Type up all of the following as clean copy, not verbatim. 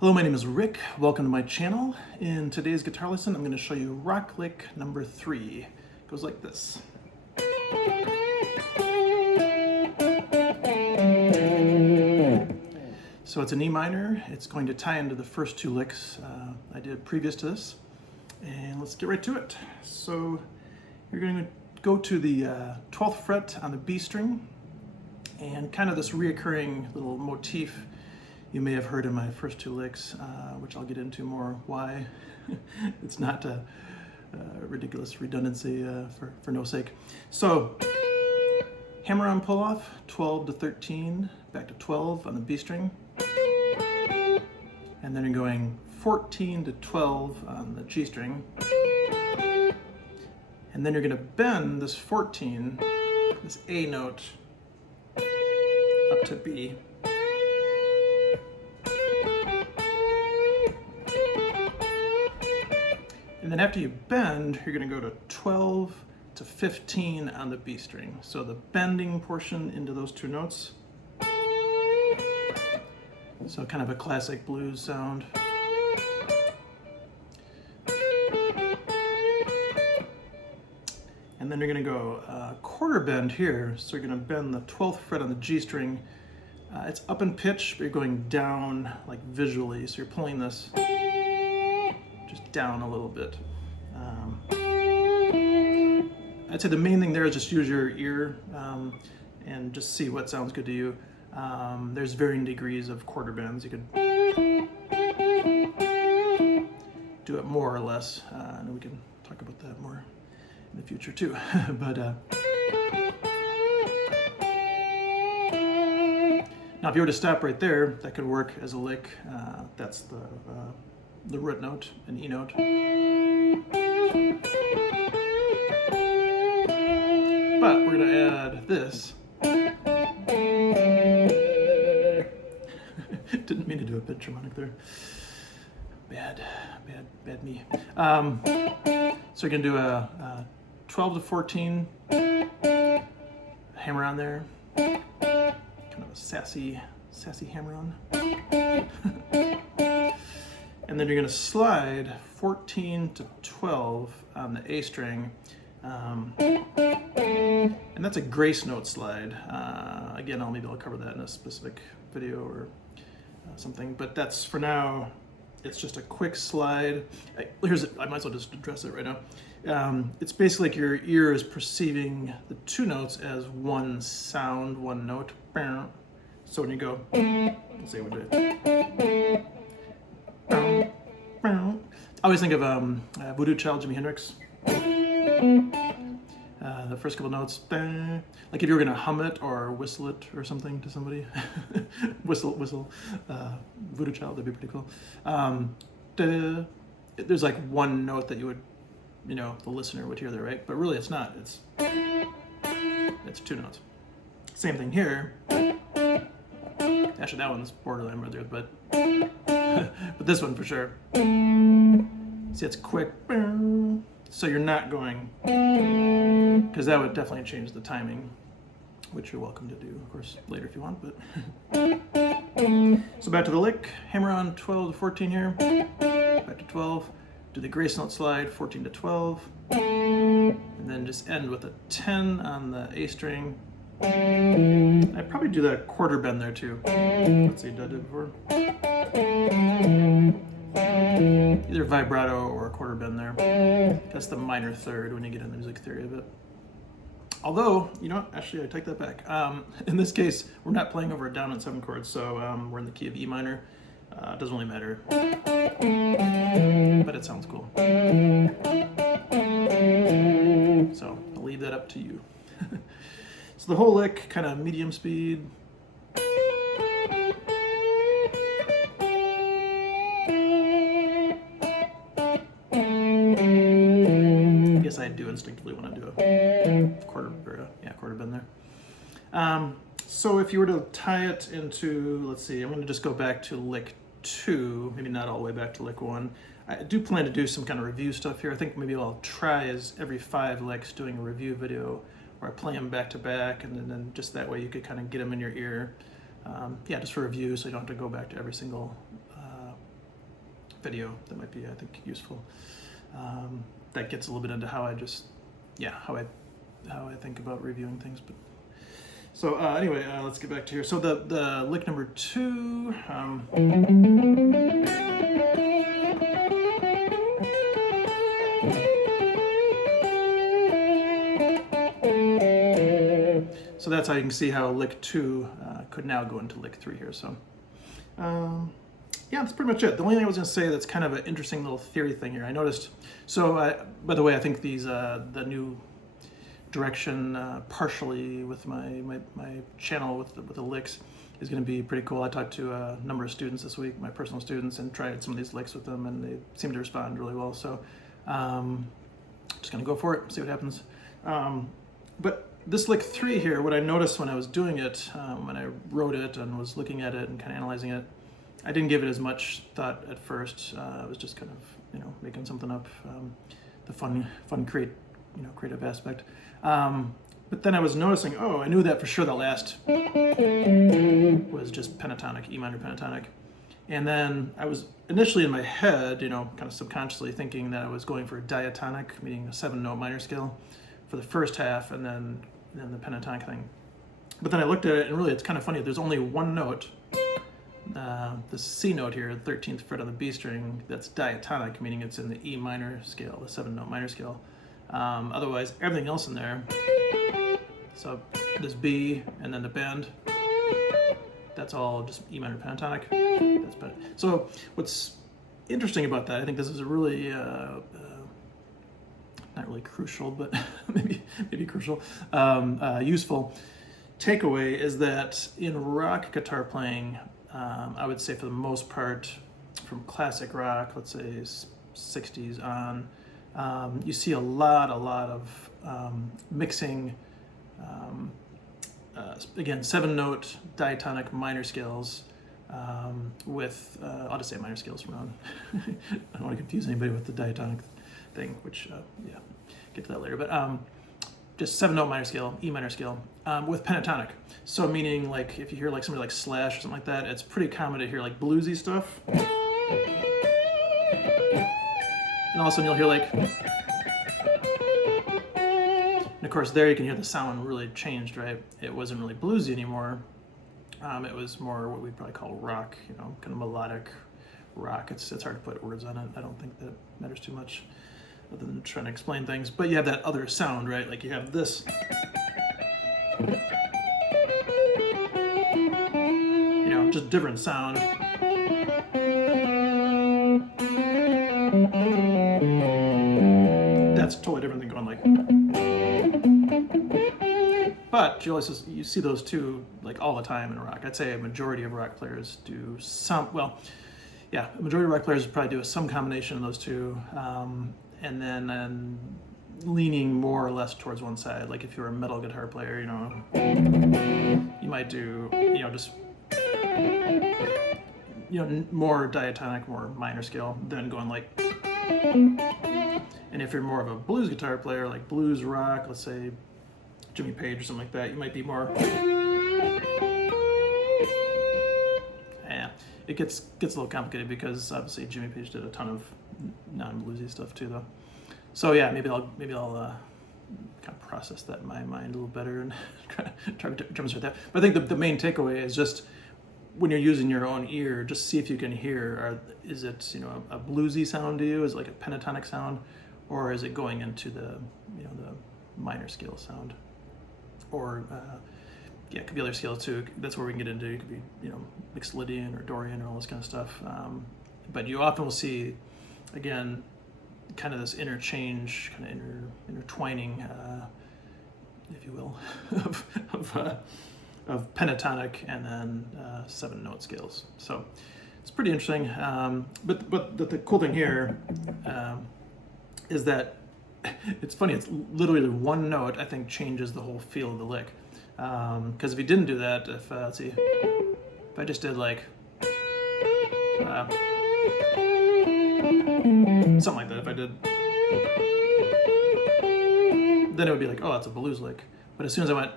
Hello, my name is Rick. Welcome to my channel. In today's guitar lesson, I'm going to show you rock lick number 3. It goes like this. So it's an E minor. It's going to tie into the first two licks I did previous to this. And let's get right to it. So you're going to go to the 12th fret on the B string, and kind of this reoccurring little motif you may have heard in my first two licks, which I'll get into more why. It's not a ridiculous redundancy for no sake. So, hammer on pull off, 12 to 13, back to 12 on the B string. And then you're going 14 to 12 on the G string. And then you're going to bend this 14, this A note, up to B. And then after you bend, you're going to go to 12 to 15 on the B string. So the bending portion into those two notes. So kind of a classic blues sound. And then you're going to go quarter bend here. So you're going to bend the 12th fret on the G string. It's up in pitch, but you're going down like visually. So you're pulling this just down a little bit. I'd say the main thing there is just use your ear and just see what sounds good to you. There's varying degrees of quarter bends. You could do it more or less, and we can talk about that more in the future too. But now if you were to stop right there, that could work as a lick. That's the root note, an E note. But we're going to add this. Didn't mean to do a pitch harmonic there. Bad me. So you're going to do a 12 to 14 hammer on there. Kind of a sassy hammer on. And then you're going to slide 14 to 12 on the A string. And that's a grace note slide. Again, maybe I'll cover that in a specific video or something. But that's, for now, it's just a quick slide. I might as well just address it right now. It's basically like your ear is perceiving the two notes as one sound, one note. So when you go, let's see what it is. I always think of Voodoo Child, Jimi Hendrix. The first couple notes, like if you were gonna hum it or whistle it or something to somebody, whistle, Voodoo Child, that'd be pretty cool. There's like one note that you would, the listener would hear there, right? But really, it's not. It's two notes. Same thing here. Actually, that one's borderline brother, but but this one for sure. See, it's quick. So you're not going, because that would definitely change the timing, which you're welcome to do, of course, later if you want. But so back to the lick, hammer on 12 to 14 here, back to 12, do the grace note slide, 14 to 12, and then just end with a 10 on the A string. I'd probably do that quarter bend there too. Let's see, did I do it before? Either vibrato or a quarter bend there. That's the minor third when you get into the music theory of it. Although, you know what? Actually, I take that back. In this case, we're not playing over a down and 7 chords, so we're in the key of E minor. It doesn't really matter, but it sounds cool. So I'll leave that up to you. So the whole lick, kind of medium speed. I do instinctively want to do a quarter bend there. So if you were to tie it into, let's see, I'm going to just go back to lick 2, maybe not all the way back to lick 1. I do plan to do some kind of review stuff here. I think maybe I'll try as every 5 licks doing a review video where I play them back to back, and then just that way you could kind of get them in your ear. Just for review, so you don't have to go back to every single video that might be, I think, useful. That gets a little bit into how I just, how I think about reviewing things. But so anyway, let's get back to here. So the lick number 2. So that's how you can see how lick 2 could now go into lick 3 here. So yeah, that's pretty much it. The only thing I was going to say that's kind of an interesting little theory thing here. I noticed. So by the way, I think these the new direction partially with my channel with the licks is going to be pretty cool. I talked to a number of students this week, my personal students, and tried some of these licks with them, and they seem to respond really well. So just going to go for it, see what happens. But this lick 3 here, what I noticed when I was doing it, when I wrote it and was looking at it and kind of analyzing it, I didn't give it as much thought at first. I was just kind of, making something up, the fun creative aspect. But then I was noticing, I knew that for sure the last was just pentatonic, E minor pentatonic. And then I was initially in my head, kind of subconsciously thinking that I was going for a diatonic, meaning a 7-note minor scale for the first half, and then the pentatonic thing. But then I looked at it, and really it's kind of funny. There's only one note, the C note here, 13th fret on the B string, that's diatonic, meaning it's in the E minor scale, the 7-note minor scale. Otherwise, everything else in there, so this B and then the bend, that's all just E minor pentatonic. So what's interesting about that, I think this is a really, not really crucial, but maybe crucial, useful takeaway is that in rock guitar playing, I would say for the most part, from classic rock, let's say 60s on, you see a lot of mixing, again, 7-note diatonic minor scales with, I'll just say minor scales from on. I don't want to confuse anybody with the diatonic thing, which, get to that later. But just 7-note minor scale, E minor scale, with pentatonic. So meaning, like, if you hear like somebody like Slash or something like that, it's pretty common to hear like bluesy stuff. And all of a sudden you'll hear like, and of course there you can hear the sound really changed, right? It wasn't really bluesy anymore. It was more what we'd probably call rock, kind of melodic rock. It's hard to put words on it. I don't think that matters too much other than trying to explain things. But you have that other sound, right? Like you have this. Just different sound. That's totally different than going like. But you see those two like all the time in rock. I'd say a majority of rock players do some. Well, yeah, a majority of rock players would probably do some combination of those two, and then leaning more or less towards one side. Like if you're a metal guitar player, you might do just. More diatonic, more minor scale than going like. And if you're more of a blues guitar player, like blues rock, let's say Jimmy Page or something like that, you might be more. Yeah, it gets a little complicated because obviously Jimmy Page did a ton of non-bluesy stuff too, though. So yeah, maybe I'll kind of process that in my mind a little better and try to demonstrate that. But I think the main takeaway is just. When you're using your own ear, just see if you can hear, is it a bluesy sound to you, is it like a pentatonic sound, or is it going into the the minor scale sound, or it could be other scales too. That's where we can get into. It could be Mixolydian or Dorian or all this kind of stuff. But you often will see, again, kind of this interchange, kind of intertwining, if you will, of pentatonic and then 7-note scales. So it's pretty interesting. But the cool thing here is that it's funny. It's literally one note I think changes the whole feel of the lick. Because if you didn't do that, let's see, if I just did like something like that, if I did, then it would be like, oh, that's a blues lick. But as soon as I went.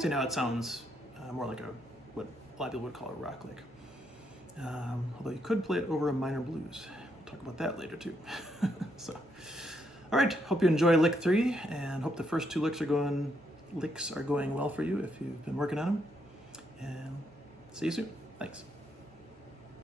See, now it sounds more like what a lot of people would call a rock lick. Although you could play it over a minor blues. We'll talk about that later too. So, all right, hope you enjoy lick 3, and hope the first 2 licks are going well for you if you've been working on them. And see you soon. Thanks.